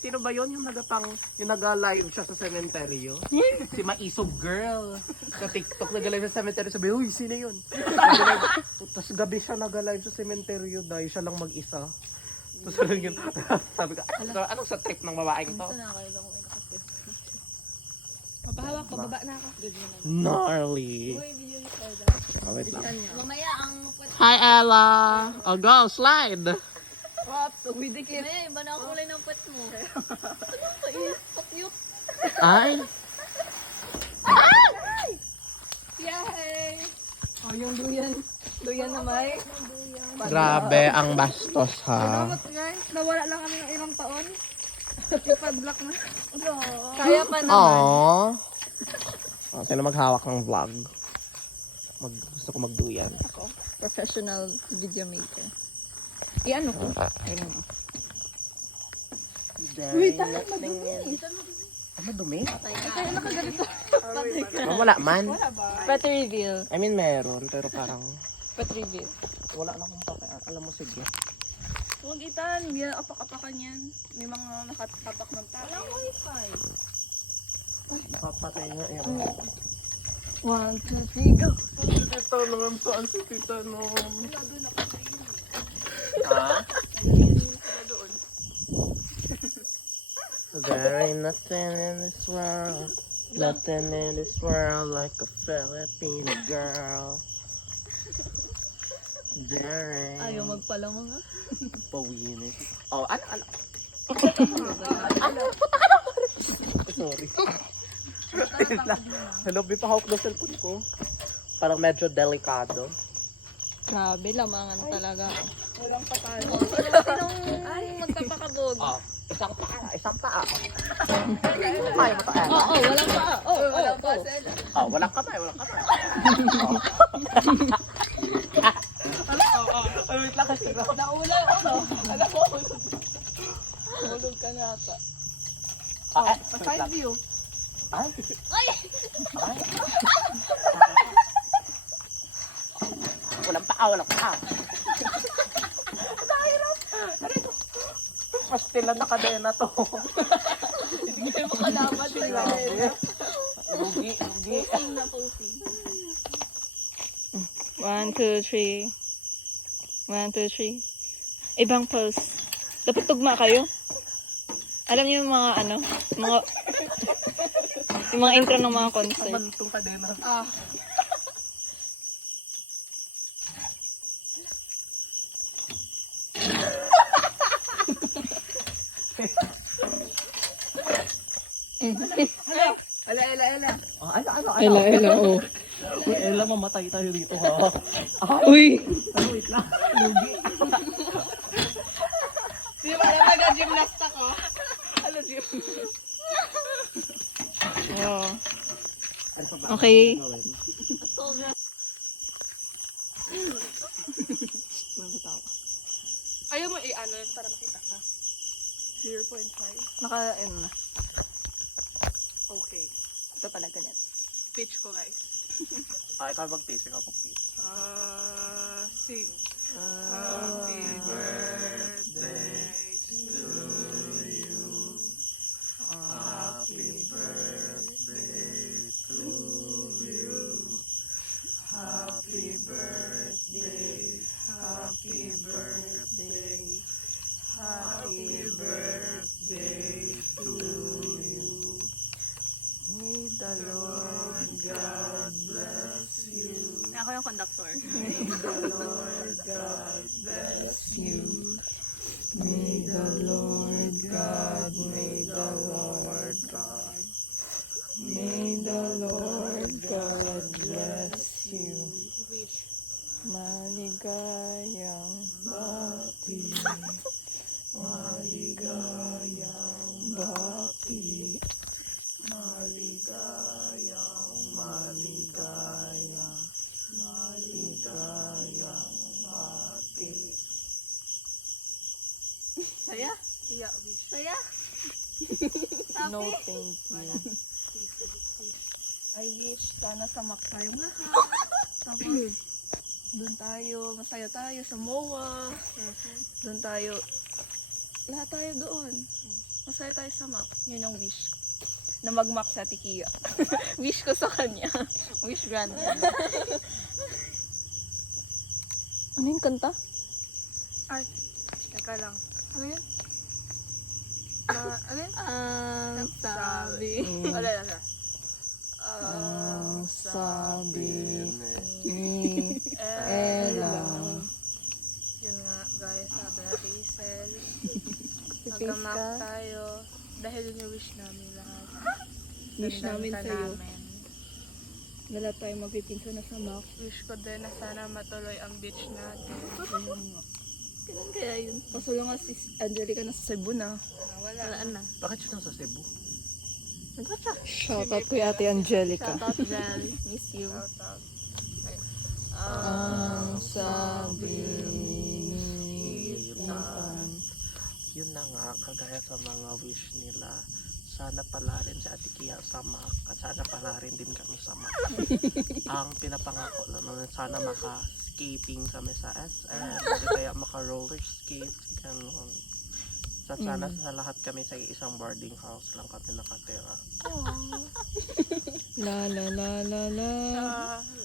Sino ba yun yung nag-live siya sa sementeryo? Si Maisog Girl. Sa TikTok nag-live sa sementeryo. Sabi, uy, sino yun? Tapos gabi siya nag-live sa sementeryo dahil siya lang mag-isa. Tapos sabi ko, anong sa trip ng babaeng to? Mapahawak ko, baba na ako. Gnarly. Wait lang. Mamaya ang... Hi, Ella. Oh, go, slide. Wap, dumidikit. Eh, iba na ang kulay ng pet mo. Ano pa is? Pakyut. Ay. Yay! Oh, yung duyan. Duyan na may. Grabe ang bastos, ha? Salamat guys. Nawala lang kami ng ilang taon. Ipadlock na. Kaya pa naman. Aww. Oh, sino maghawak ng vlog? Gusto ko magduyan. Ako, professional video maker. I-ano ko? Ayun mo. Uy, tayo madumi. Ano dumi? Kaya nakaganito. Wala man. Pet reveal. I mean, meron. Pero parang Pet reveal. wala na akong pakialam. Alam mo, sige. Huwag itan. May apak-apakan yan. May mga nakatapak ng tao. Walang wifi. Papatay nga yan. 1, 2, 3, go. Si Tita naman, saan si Tita naman? Ha? There ain't nothing in this world. Nothing in this world like a Filipino girl. There ain't. Ayaw magpalamang ah. Pawinis. Oh, ano? Sorry. Hello, pa hawak na cellphone ko. Parang medyo delikado. Grabe, lamangan talaga. Walang patalo. Ay, magpapakabog. Oh, isang paa. Kaya mo to, Ella? Oo, walang paa. Walang paa. Oh, walang kamay. Ay, wait lang kasi. Naulan ako. Alam mo. Hulog ka na ata. Side view. Ay. Walang paa. Pastilan na kadena to. Hindi mo kalaman sila. Rugi. Posing na posing. 1, 2, 3. 1, 2, 3. Ibang pose. Dapat tugma kayo. Alam niyo yung mga yung mga intro ng mga concert. Itong kadena. Ela. Ela, oh. Uy, Ela, mamatay tayo dito, ha? Uy! Wait lang. Lugi. Di ba na nag-gymnast ako? Ano gym? Okay. Ayaw mo i-ano para makita ka? 0.5? Naka-ano na. Okay. Ito pala ganyan. Pitch ko guys. Ikaw mag-pitch. Sing. Happy birthday to you. Happy birthday to you. Happy birthday. Happy birthday. Happy birthday to you. May the Lord God bless you. Ako yung conductor. May the Lord God bless you. May the Lord God, may the Lord God. May the Lord God bless you. Maligayang bati. Maligayang bati. Saya? Saya? No, thank you. I wish sana samak tayong lahat. Tapos, doon tayo, masaya tayo sa MOA. Doon tayo, lahat tayo doon. Masaya tayo sa Mac. Yun yung wish. Na mag-Mac sa Tikia. Wish ko sa kanya. Wish granted. Ano yung kanta? Art. Teka lang. Ano yun? Ano yun? Ang sabi. Wala lang. Ang sabi Yun. ni Ella. Yun nga, guys. Sabi na Hazel. Pipis Mag-amak ka. tayo. Dahil yun yung wish namin lahat. Wish namin Ganda sa'yo. namin. Wala tayong magpipinsa na sa Mac. Wish ko din na sana matuloy ang beach natin. Kailan kaya yun? Kaso lang nga si Angelica nasa Cebu na. Wala na. Bakit siya nasa Cebu? Shoutout kay Ate Angelica. Shoutout, Jel. Miss you. Ang Um, sabi Yun na. Yun na nga, kagaya sa mga wish nila. Sana pala rin si Ate Kia sa Mac at sana pala rin din kami sa Mac. Ang pinapangako lang nun, sana maka-skating kami sa SM, kaya maka-roller skate, ganun. Sana sa lahat kami sa isang boarding house lang kami nakatira. La la la la la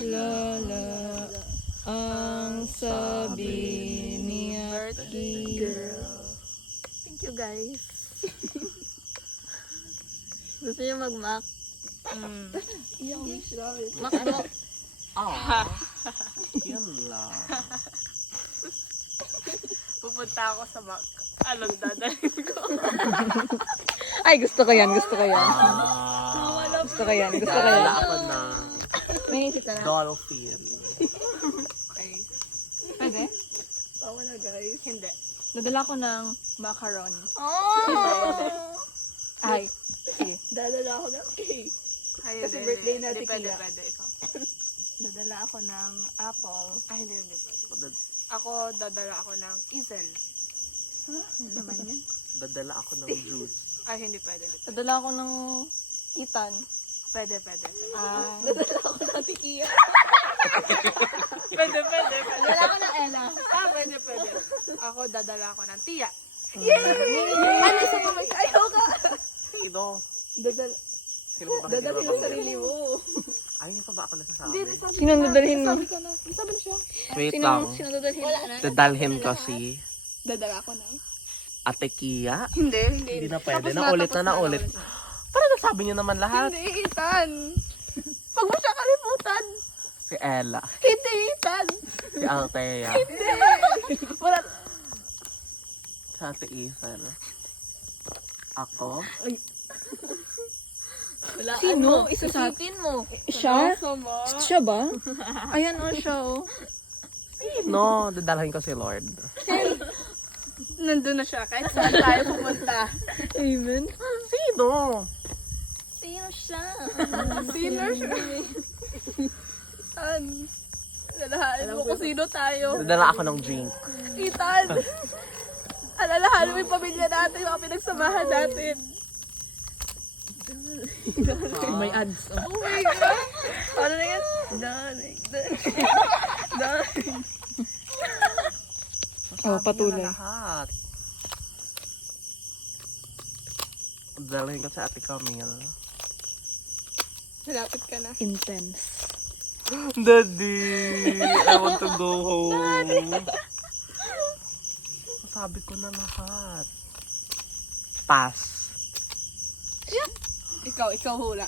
la la. Ang sabi ni birthday girl. Thank you guys. Gusto niyo mag-Mac? Yung wish namin. Mac ano? Yun lang. Pupunta ako sa Mac. Anong dadalhin ko? Ay, gusto ko yan, gusto ko yan. Ah, Gusto ko yan, gusto ko Dala yan. ako ng May kita na. dolphin. Pwede? Tawa na guys. Hindi. Nadala ko ng macaroni. Ay, sige. Dadala ako ng cake. Kasi birthday natin, Hindi pwede, Kia. pwede. Ikaw. Nadala ako ng apple. Ay, hindi pwede. Ako, dadala ako ng isel. Ano naman yan? Dadala ako ng juice. Ay, hindi pwede. Hindi pwede. Nadala ako ng itan. Pwede. Nadala ako ng tikiya. Pwede. Nadala ako ng Ella. Pwede. Ako, dadala ako ng tiya. Ano sa mga ayaw ka? Sino? Dadala. Sino pa ba Dadalhin mo sarili mo. Ay, hindi pa ba ako nasasabi? Sino dadalhin mo? Sabi na siya. Wait Sino lang. dadalhin mo? Dadalhin ko si Dadala ako ng... Ate Kia. Hindi. Hindi na pwede. Tapos Naulit tapos na naulit. Parang nasabi niyo naman lahat. Hindi, Ethan. Pag mo siya kalimutan. Si Ella. Hindi, Ethan. Si Althea. Hindi. Wala. Si Ate Isel. Ako. Wala. Sino? Isasipin mo. Siya? Sama. Siya ba? Ayan o siya o. No, dadalhin ko si Lord. Nandun na siya. Kahit saan tayo pumunta. Amen. Sino? Sino siya? Sino siya? Saan? Alalahanin mo kung sino tayo. Dadala ako ng drink. Ethan! Alalahanin mo yung pamilya natin, yung mga pinagsamahan natin. May ads. Oh my God! Ano na yan? Danig. Oh, patuloy. Lahat. Dadalhin ko sa Ate Camille. Malapit ka na. Intense. Daddy, I want to go home. Sabi ko na lahat. Pass. Ikaw hula.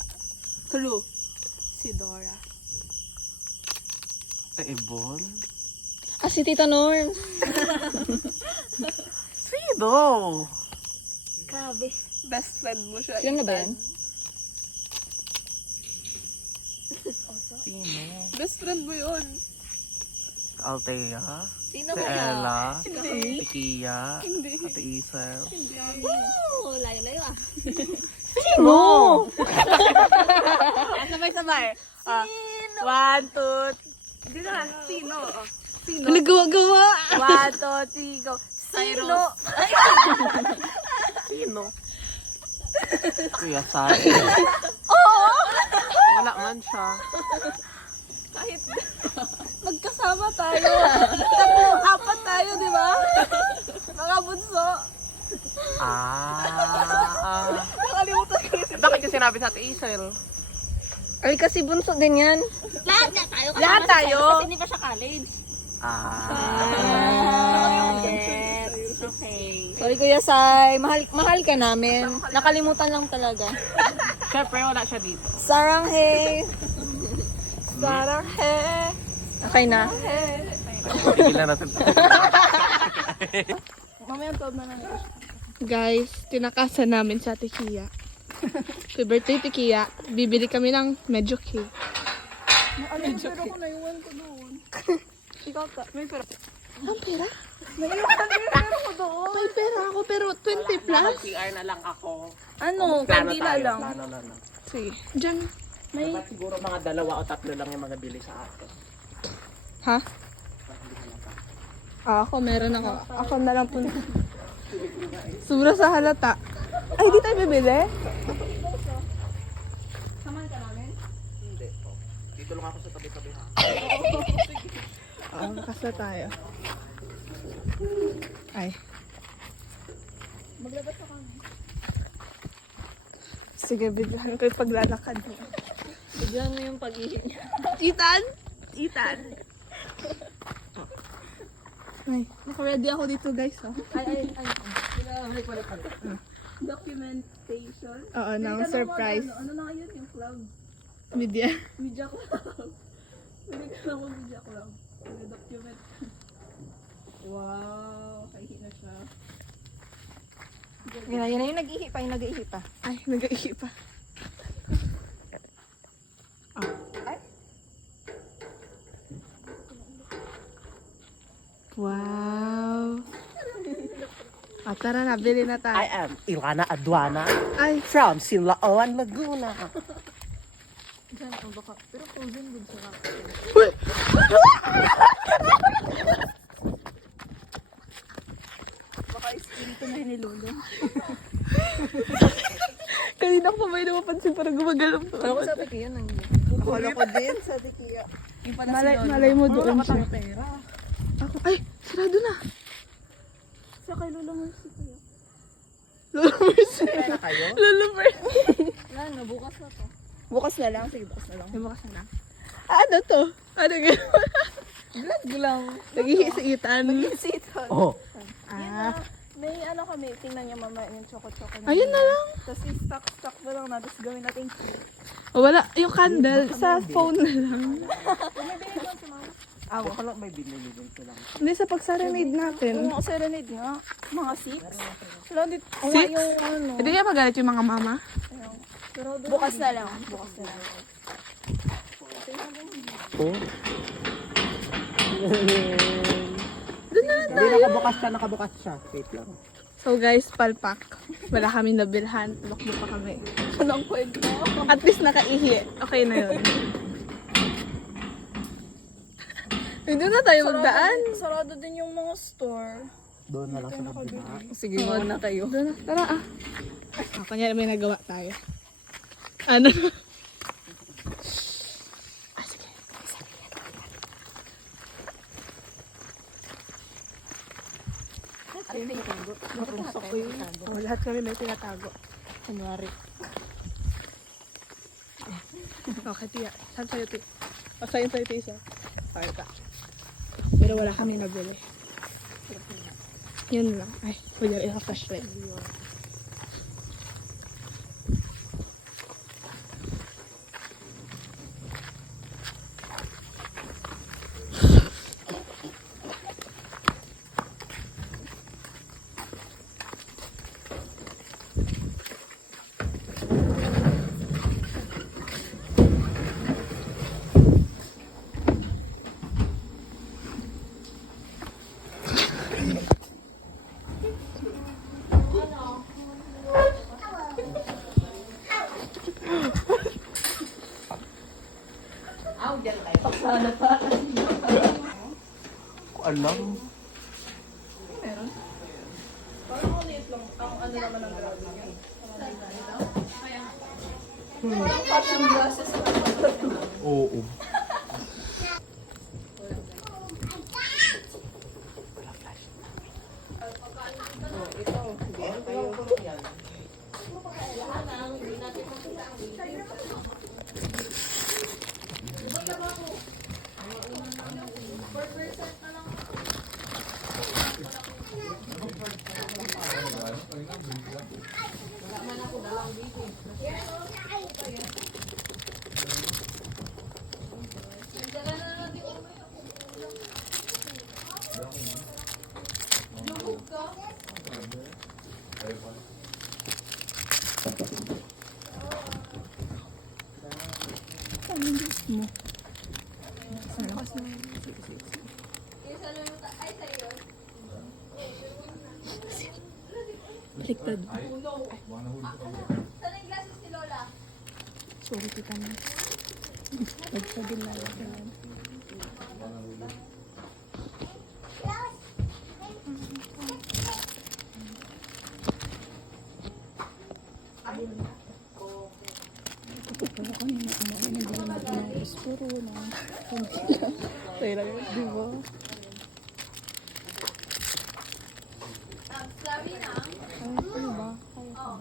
Clue. Si Dora. Ate Ibon? Ah, si Tita Norm. Sino? Grabe. Best friend mo siya. Sino na ba yan? Sino? Best friend mo yun. Althea? Sino Si Ella? Hindi. Si Kia? Hindi. Ate Isel? Oh, layo-layo ah. Sino? Sabay-sabay. Sino? 1, 2, Hindi na. Sino? Sino? Nagawa-gawa. 1, 2, 3, go. Sino? Sino? Kuya Sai? Oo! Wala man siya. Kahit magkasama tayo. 3, 4 tayo, di ba? Mga bunso. Bakit yung sinabi sa Ate Isel? Ay, kasi bunso din yan. Lahat na tayo. Lahat tayo. Kasi hindi pa siya college. Yes. Okay. Sorry, Kuya Sai. Mahal ka namin. Nakalimutan lang talaga. Siyempre, wala siya dito. Saranghe. Saranghe. Okay na. Tigilan natin. Mamaya ang na lang. Guys, tinakasan namin sa Tikia. Happy birthday, Tikia. Bibili kami ng medyo cake. Pero ko naiwan ko doon. Ikaw ka. May pera. Ang pera? Pero ko doon. May pera ako pero 20 plus. CR na lang ako. Ano? Plano Kandila tayo, lang. Plano na lang. Sige. Diyan. Dapat siguro mga 2 o 3 lang yung magabili sa atin. Ha? Ako, meron ako. Ako na lang po. Sobra sa halata. Ay, di tayo bibili? Hindi po. Dito lang ako sa tabi-tabi ha. Kasa tayo. Ay. Maglabas na kami. Sige, bigyan ko yung paglalakad niya. Bigyan mo yung pag-ihip niya. Ethan? Ethan. Ay, naka-ready ako dito guys. Oh. Ay. Documentation? Oo, ng surprise. Ano na yun yung club? Media. Media club. Hindi ka lang mag-media club. Document. Wow, kahihi na siya. Yan na yung nag-ihi pa, yung nag-ihi pa. Ay, nag-ihi pa. Wow. Tara na, bili na tayo. I am Ilana Aduana Ay, from Sinlaon, Laguna. Diyan, ang baka. Pero frozen good siya. Baka espiritu na hinilulong. kanina ko pa may napapansin parang gumagalam to. Ano ko sa Tikia nang Akala ko din sa Tikia. yung pala Malay mo doon siya. pera. Ako, ay, sarado na. Sa kay Lola Mercy kaya. Lola Mercy. Pera kayo? Lola Mercy. Ano, bukas na to. Bukas na lang. Sige, bukas na lang. Bukas na lang. Ano to? Ano gano'n? Vlog lang. Nag-ihi si Ethan. Sito. Oh. Ah, May ano kami, tingnan niyo mamaya yung choco-choco. ayun na lang. Tapos i-stock mo lang na, tapos gawin natin cake. O, wala. Yung candle sa phone na lang. Akala may binili ko lang. Hindi sa pag-serenade natin. Oo, serenade nga. Mga 6. Wala dito. Oo, 6? yung ano. Hindi kaya magalit yung mga mama. Bukas na lang. Bukas na lang. Oh. Doon na lang. Hindi nakabukas siya. Wait lang. So guys, palpak. Wala kami nabilhan. Tulokbo pa kami. Anong kwento? At least nakaihi. Okay na yun. Hindi na tayo magdaan. Sarado din yung mga store. Doon na lang sa kabila. Sige, wala na kayo. Doon na. Tara ah. Kanya may nagawa tayo. Ano? Sige. Oh, lahat kami may tinatago. Kunwari. Okay, tiya. Saan sa'yo, tiya? O, sa'yo, tiya, isa. Okay, ta. Pero wala kami nabili. Yun lang. Ay, wala yung flashlight. Ko alam. Oo. Baliktad. Sorry, tita na. Nagsabil na lang. Pero kanina, hindi na mag-inayos. Puro na. Tayo lang yun, di ba? Ano ba? Kaya ka ba?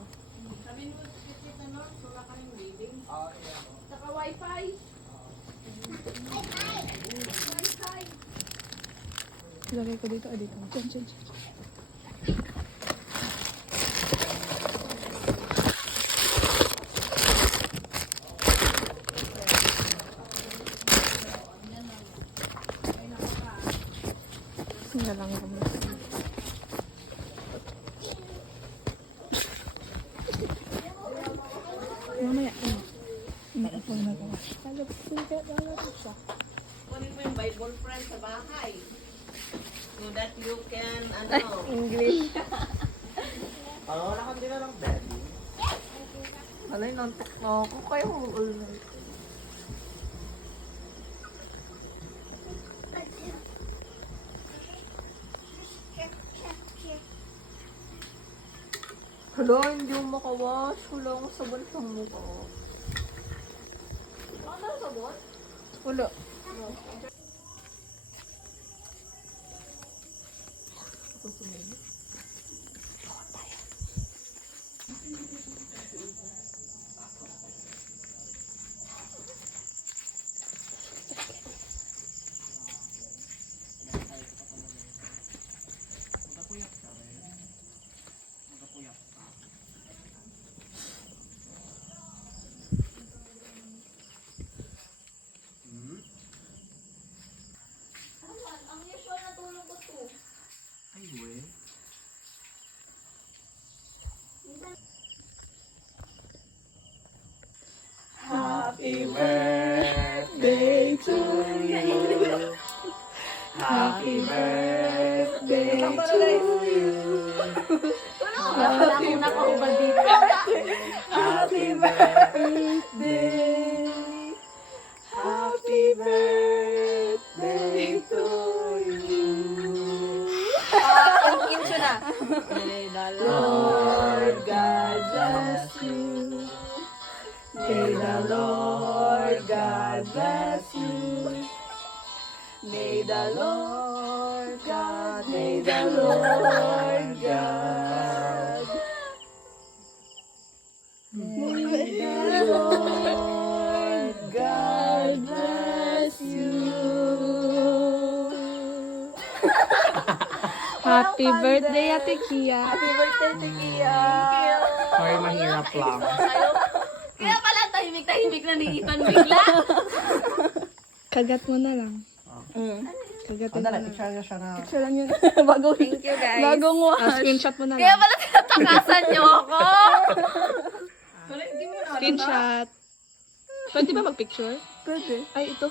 Lagay ko dito, dito. Diyan. Nga lang kami. Mamaya, Naka-phone na ka. Siya. Kunin mo yung Bible friend sa bahay. So that you can, English. Wala kang din na lang, daddy. Alay, nantok na ako. Kaya mo all night. Hala, hindi mo makawash. Wala akong sabon sa mukha. Ano sabon? Wala. Ay, we. Happy birthday to you. Happy birthday to you. Wala akong nakaubad dito. Happy birthday. Happy birthday to you. Intro na. May the Lord God bless you. May the Lord God bless you. May the Lord God, may the Lord God. May the Lord God bless you. Happy birthday, Ate Kia. Happy birthday, Tikia. Sorry, mahirap lang. Kaya pala tahimik na ninipan bigla. Kagat mo na lang. Kagatin mo na lang. picture niya siya na. Picture lang yun. Bagong, Thank you, guys. bagong screenshot mo na Kaya lang. pala tinatakasan niyo ako. Screenshot. Pwede ba mag-picture? Pwede. Ay, ito.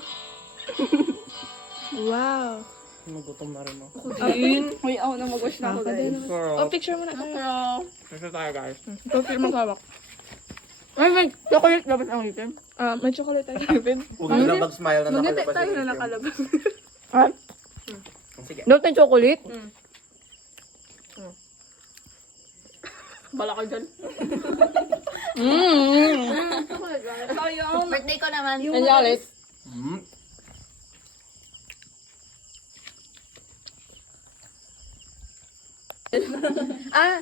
Wow. Nagutom na rin ako. Uy, ako na mag-wash na ako, guys. Oh, picture mo na. Kasi tayo, guys. Picture mo hawak. Ay, may chocolate dapat ang ipin. May chocolate tayo ipin. Huwag na mag-smile na Maganda nakalabas. tayo na nakalabas. Ah, Sige. dapat yung chocolate? Bala ka dyan. Birthday ko naman. Yung chocolate. Ah,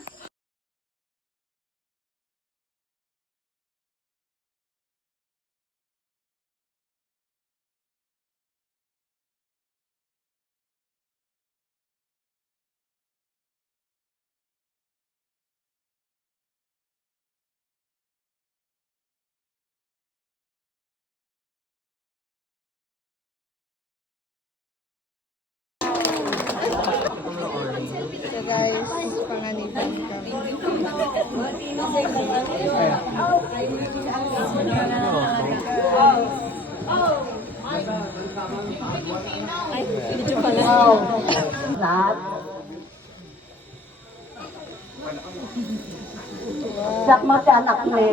Sak mo si anak ni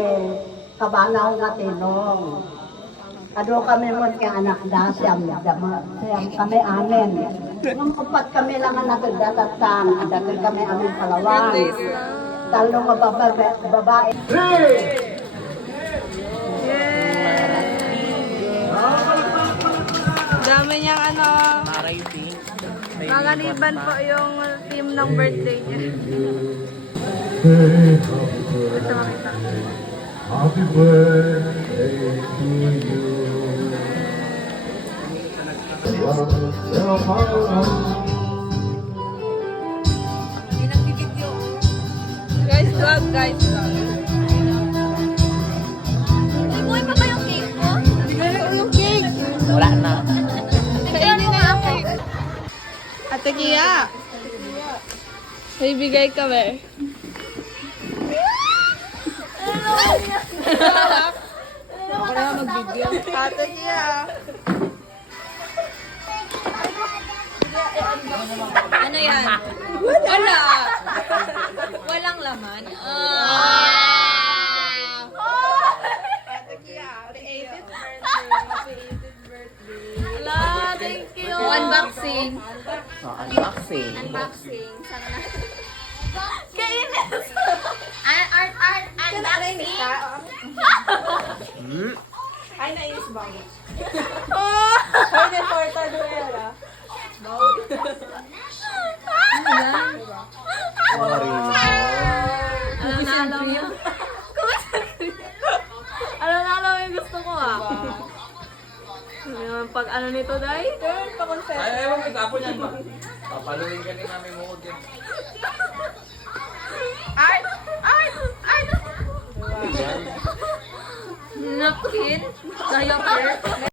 kabanaw nga tinong. Ado kami mo si anak da siyam kami amin. Nung upat kami lang ang nagdadatang, adagal kami amin palawang. Talo nga babae. Dami niyang ano, Marating. mga liban po yung team ng birthday niya. Gusto makita. Happy birthday to you. Guys, vlog, guys, vlog. Buhay pa ba yung cake mo? Bigay ko yung cake. Wala na. Kainin na yung cake. Ate Kia. May bigay kami. Ako na mag-video. Ate Kia. Ano yan? Wala. Walang laman. Ate Kia, happy 80th birthday. Ala, thank you. Unboxing. Unboxing. Unboxing. Sana na. Kainis. Art, unboxing. Ay, nainis ba? Ay, na-porta duela. Alam mo yung gusto ko ah. Pag ano nito, Day? Ay, ewan ko, tapon yan ba? Papaluin ka ni Mami mo dyan. Art! Napkin? Diaper?